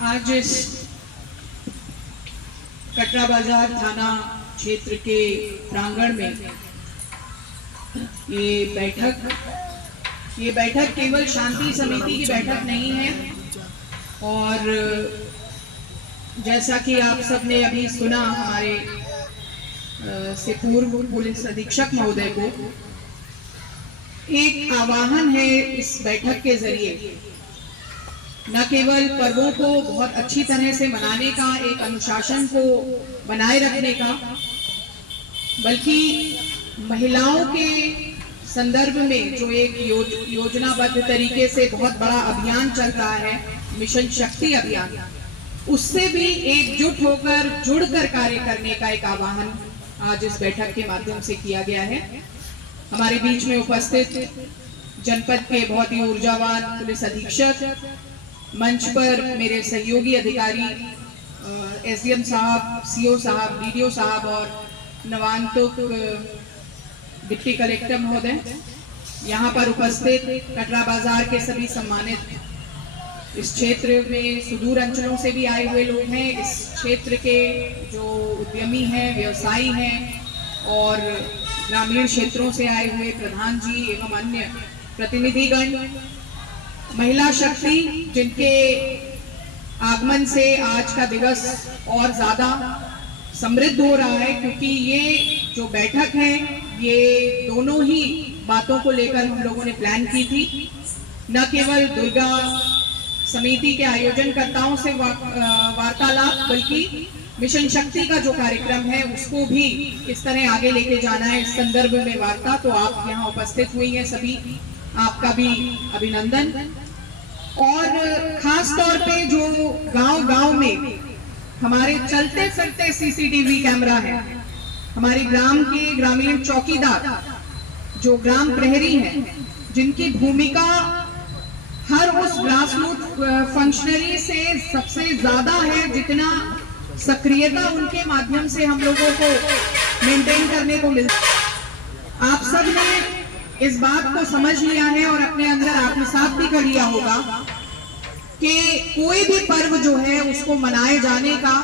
आज इस कटरा बाजार थाना क्षेत्र के प्रांगण में ये बैठक केवल शांति समिति की बैठक नहीं है। और जैसा कि आप सबने अभी सुना हमारे से पूर्व पुलिस अधीक्षक महोदय को, एक आह्वान है इस बैठक के जरिए न केवल पर्वों को बहुत अच्छी तरह से मनाने का, एक अनुशासन को बनाए रखने का, बल्कि महिलाओं के संदर्भ में जो एक योजनाबद्ध तरीके से बहुत बड़ा अभियान चल रहा है, मिशन शक्ति अभियान, उससे भी एकजुट होकर जुड़कर कार्य करने का एक आह्वान आज इस बैठक के माध्यम से किया गया है। हमारे बीच में उपस्थित जनपद के बहुत ही ऊर्जावान पुलिस अधीक्षक, मंच पर मेरे सहयोगी अधिकारी एसडीएम साहब, सीओ साहब, डीडीओ साहब और नवांतुक डिप्टी कलेक्टर महोदय, यहाँ पर उपस्थित कटरा बाजार के सभी सम्मानित, इस क्षेत्र में सुदूर अंचलों से भी आए हुए लोग हैं, इस क्षेत्र के जो उद्यमी हैं, व्यवसायी हैं और ग्रामीण क्षेत्रों से आए हुए प्रधान जी एवं अन्य प्रतिनिधिगण, महिला शक्ति जिनके आगमन से आज का दिवस और ज्यादा समृद्ध हो रहा है, क्योंकि ये जो बैठक है ये दोनों ही बातों को लेकर हम लोगों ने प्लान की थी। न केवल दुर्गा समिति के आयोजनकर्ताओं से वार्तालाप, बल्कि मिशन शक्ति का जो कार्यक्रम है उसको भी किस तरह आगे लेके जाना है, इस संदर्भ में वार्ता। तो आप यहाँ उपस्थित हुई हैं सभी, आपका भी अभिनंदन। और खास तौर पे जो गांव-गांव में हमारे चलते फिरते सीसीटीवी कैमरा है, हमारे ग्राम के ग्रामीण चौकीदार जो ग्राम प्रहरी हैं, जिनकी भूमिका हर उस ग्रासरूट फंक्शनरी से सबसे ज्यादा है, जितना सक्रियता उनके माध्यम से हम लोगों को मेंटेन करने को मिलता है। आप सब ने इस बात को समझ लिया है और अपने अंदर आत्मसात भी कर लिया होगा कि कोई भी पर्व जो है उसको मनाए जाने का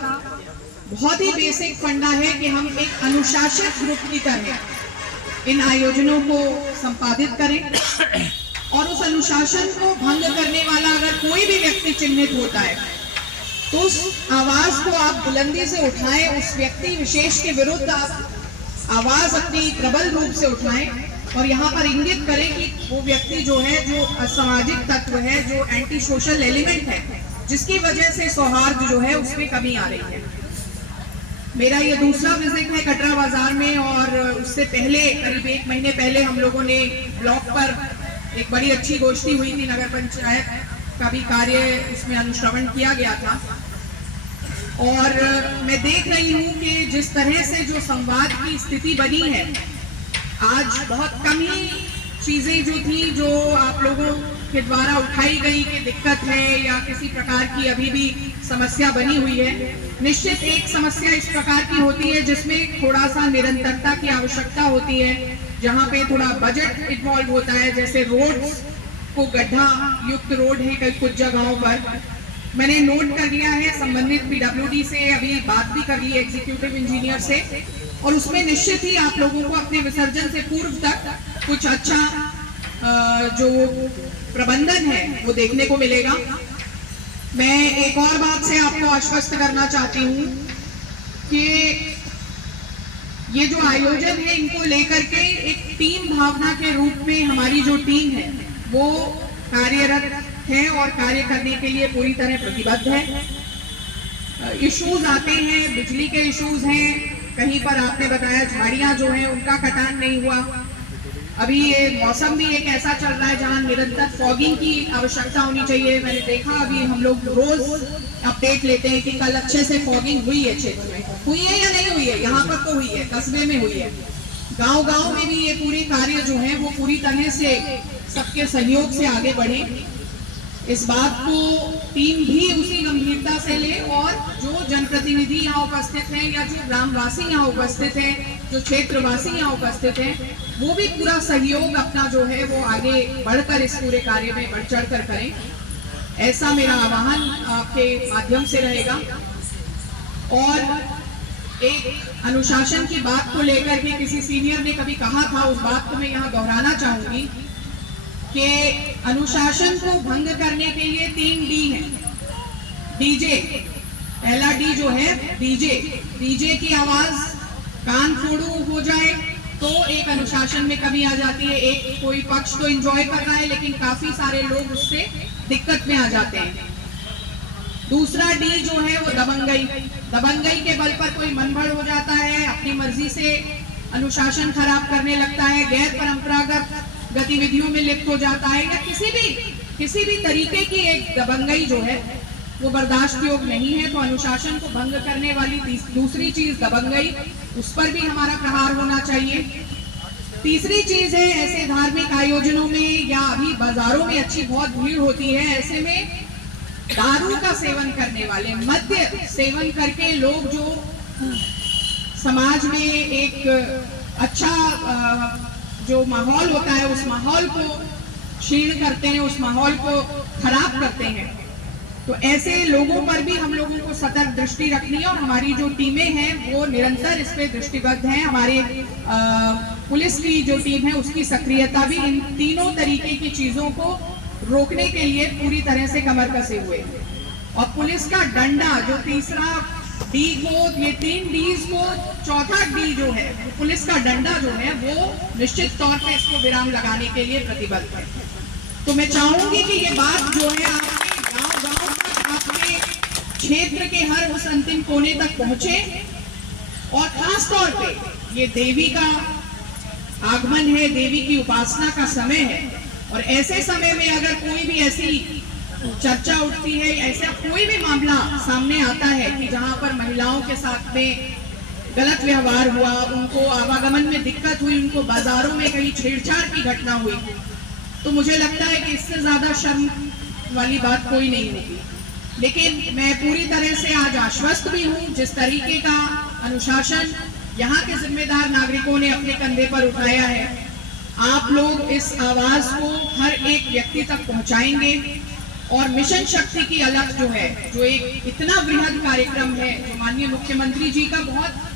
बहुत ही बेसिक फंडा है कि हम एक अनुशासित ग्रुप की तरह इन आयोजनों को संपादित करें। और उस अनुशासन को भंग करने वाला अगर कोई भी व्यक्ति चिन्हित होता है तो उस आवाज को आप बुलंदी से उठाएं, उस व्यक्ति विशेष के विरुद्ध आप आवाज अपनी प्रबल रूप से उठाएं और यहाँ पर इंगित करें कि वो व्यक्ति जो है, जो असामाजिक तत्व है, जो एंटी सोशल एलिमेंट है, जिसकी वजह से सौहार्द जो है उसमें कमी आ रही है। मेरा ये दूसरा विजिट है कटरा बाजार में, और उससे पहले करीब 1 महीने पहले हम लोगों ने ब्लॉक पर एक बड़ी अच्छी गोष्ठी हुई थी, नगर पंचायत का भी कार्य इसमें अनुश्रवण किया गया था। और मैं देख रही हूँ कि जिस तरह से जो संवाद की स्थिति बनी है, आज बहुत कम ही चीजें जो थी जो आप लोगों के द्वारा उठाई गई कि दिक्कत है या किसी प्रकार की अभी भी समस्या बनी हुई है। निश्चित एक समस्या इस प्रकार की होती है जिसमें थोड़ा सा निरंतरता की आवश्यकता होती है, जहाँ पे थोड़ा बजट इन्वॉल्व होता है। जैसे रोड को गड्ढा युक्त रोड है कुछ जगहों पर, मैंने नोट कर लिया है, संबंधित पीडब्ल्यूडी से अभी बात भी कर ली है, एग्जीक्यूटिव इंजीनियर से, और उसमें निश्चित ही आप लोगों को अपने विसर्जन से पूर्व तक कुछ अच्छा जो प्रबंधन है वो देखने को मिलेगा। मैं एक और बात से आपको आश्वस्त करना चाहती हूँ कि ये जो आयोजन है, इनको लेकर के एक टीम भावना के रूप में हमारी जो टीम है वो कार्यरत है और कार्य करने के लिए पूरी तरह प्रतिबद्ध है। इश्यूज आते हैं, बिजली के इश्यूज हैं, कहीं पर आपने बताया झाड़ियां जो हैं उनका कटान नहीं हुआ। अभी ये मौसम भी एक ऐसा चल रहा है जहां निरंतर फॉगिंग की आवश्यकता होनी चाहिए। मैंने देखा अभी हम लोग रोज अपडेट लेते हैं कि कल अच्छे से फॉगिंग हुई है, क्षेत्र में हुई है या नहीं हुई है, यहाँ पर तो हुई है, कस्बे में हुई है, गांव-गांव में भी ये पूरी कार्य जो है वो पूरी तरह से सबके सहयोग से आगे बढ़े। इस बात को टीम भी उसी गंभीरता से ले, और जो जनप्रतिनिधि यहाँ उपस्थित हैं या जो ग्रामवासी यहाँ उपस्थित हैं, जो क्षेत्रवासी यहाँ उपस्थित हैं, वो भी पूरा सहयोग अपना जो है वो आगे बढ़कर इस पूरे कार्य में बढ़ चढ़ कर करें। ऐसा मेरा आह्वान आपके माध्यम से रहेगा। और एक अनुशासन की बात को लेकर के किसी सीनियर ने कभी कहा था, उस बात को मैं यहाँ दोहराना चाहूंगी कि अनुशासन को भंग करने के लिए 3 डी है। डीजे, पहला डी जो है डीजे की आवाज कान फोड़ू हो जाए तो एक अनुशासन में कमी आ जाती है। एक कोई पक्ष तो एंजॉय कर रहा है लेकिन काफी सारे लोग उससे दिक्कत में आ जाते हैं। दूसरा डी जो है वो दबंगई के बल पर कोई मनभर हो जाता है, अपनी मर्जी से अनुशासन खराब करने लगता है, गैर परंपरागत गतिविधियों में लिप्त हो जाता है, या किसी भी तरीके की एक दबंगई जो है वो बर्दाश्त योग्य नहीं है। तो अनुशासन को भंग करने वाली दूसरी चीज दबंगई, उस पर भी हमारा प्रहार होना चाहिए। तीसरी चीज है, ऐसे धार्मिक आयोजनों में या अभी बाजारों में अच्छी बहुत भीड़ होती है, ऐसे में दारू का सेवन करने वाले, मद्य सेवन करके लोग जो समाज में एक अच्छा जो माहौल होता है उस माहौल को क्षीण करते हैं, उस माहौल को खराब करते हैं, तो ऐसे लोगों पर भी हम लोगों को सतर्क दृष्टि रखनी है। और हमारी जो टीमें हैं वो निरंतर इस पे दृष्टिबद्ध हैं। हमारे पुलिस की जो टीम है उसकी सक्रियता भी इन तीनों तरीके की चीजों को रोकने के लिए पूरी तरह से कमर कसे हुए। और पुलिस का डंडा जो तीसरा डी को, ये 3 डीज को, चौथा डी जो है पुलिस का डंडा जो है वो निश्चित तौर पे इसको विराम लगाने के लिए प्रतिबद्ध है। तो मैं चाहूंगी कि ये बात जो है आपके गांव तक, आपके क्षेत्र के हर उस अंतिम कोने तक पहुंचे। और खास तौर पे ये देवी का आगमन है, देवी की उपासना का समय है, और ऐसे समय में अगर कोई भी ऐसी चर्चा उठती है, ऐसा कोई भी मामला सामने आता है कि जहां पर महिलाओं के साथ में गलत व्यवहार हुआ, उनको आवागमन में दिक्कत हुई, उनको बाजारों में कहीं छेड़छाड़ की घटना हुई, तो मुझे लगता है कि इससे ज्यादा शर्म वाली बात कोई नहीं होगी। लेकिन मैं पूरी तरह से आज आश्वस्त भी हूँ, जिस तरीके का अनुशासन यहाँ के जिम्मेदार नागरिकों ने अपने कंधे पर उठाया है, आप लोग इस आवाज को हर एक व्यक्ति तक पहुंचाएंगे। और मिशन शक्ति की अलग जो है, जो एक इतना बृहद कार्यक्रम है, जो माननीय मुख्यमंत्री जी का बहुत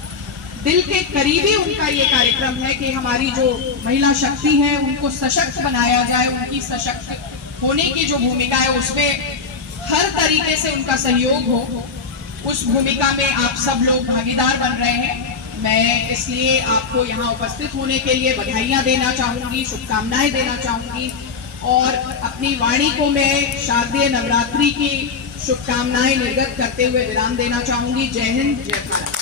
दिल के करीबी उनका ये कार्यक्रम है कि हमारी जो महिला शक्ति है उनको सशक्त बनाया जाए, उनकी सशक्त होने की जो भूमिका है उसमें हर तरीके से उनका सहयोग हो, उस भूमिका में आप सब लोग भागीदार बन रहे हैं। मैं इसलिए आपको यहाँ उपस्थित होने के लिए बधाइयाँ देना चाहूंगी, शुभकामनाएं देना चाहूंगी, और अपनी वाणी को मैं शारदीय नवरात्रि की शुभकामनाएं निर्गत करते हुए विराम देना चाहूंगी। जय हिंद, जय भारत।